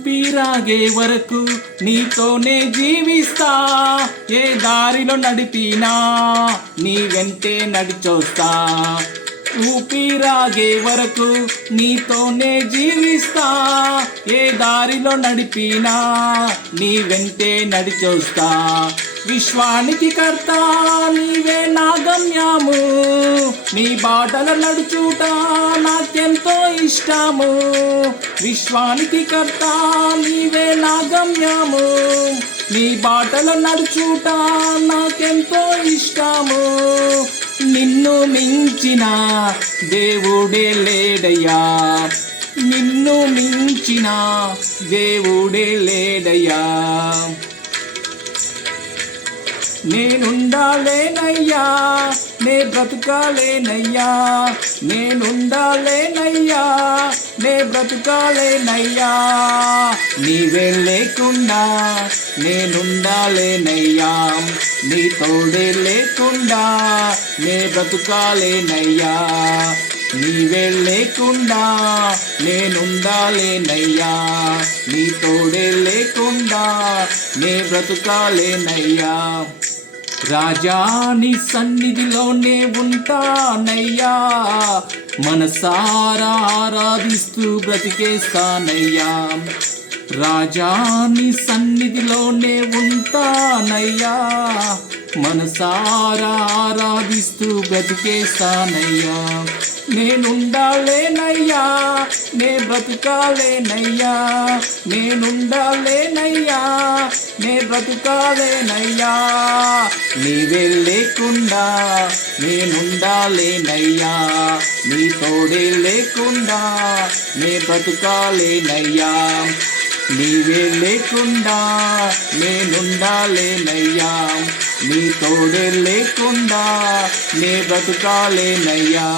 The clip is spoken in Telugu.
ఊపిరాగే వరకు నీతోనే జీవిస్తా, ఏ దారిలో నడిపినా నీ వెంటే నడిచొస్తా. ఊపిరాగే వరకు నీతోనే జీవిస్తా, ఏ దారిలో నడిపినా నీ వెంటే నడిచొస్తా. విశ్వానికి కర్త నీవే నా గమ్యము, నీ బాటల నడుచుట నాకెంతో ఇష్టము. విశ్వానికి కర్త నీవే నా గమ్యము, నీ బాటల నడుచుట నాకెంతో ఇష్టము. నిన్ను మించిన దేవుడే లేడయ్యా, నిన్ను మించిన దేవుడే లేడయ్యా. నేనుండాలేనయ్యా, నే బ్రతుకాలేనయ్యా, నేనుండాలేనయ్యా, నే బ్రతుకాలేనయ్యా. నీవే లేకుండా నేనుండాలేనయ్యా, నీ తోడే లేకుండా నే బ్రతుకాలేనయ్యా. నీవే లేకుండా నేనుండాలేనయ్యా, నీ తోడే లేకుండా నే బ్రతుకాలేనయ్యా. రాజా నీ సన్నిధిలోనే ఉంటానయ్యా, మనసారా ఆరాధిస్తూ బ్రతికేస్తానయ్యా. రాజా నీ సన్నిధిలోనే ఉంటానయ్యా, మనసారా ఆరాధిస్తూ బ్రతికేస్తానయ్యా. నేనుండాలేనయ్యా, నే బ్రతుకాలేనయ్యా, నేనుండాలేనయ్యా, నే బ్రతుకాలేనయ్యా. నీవే లేకుండా నేనుండాలేనయ్యా, నీ తోడే లేకుండా నే బ్రతుకాలేనయ్యా. నీవే లేకుండా నేనుండాలేనయ్యా, నీ తోడే లేకుండా నే బ్రతుకాలేనయ్యా.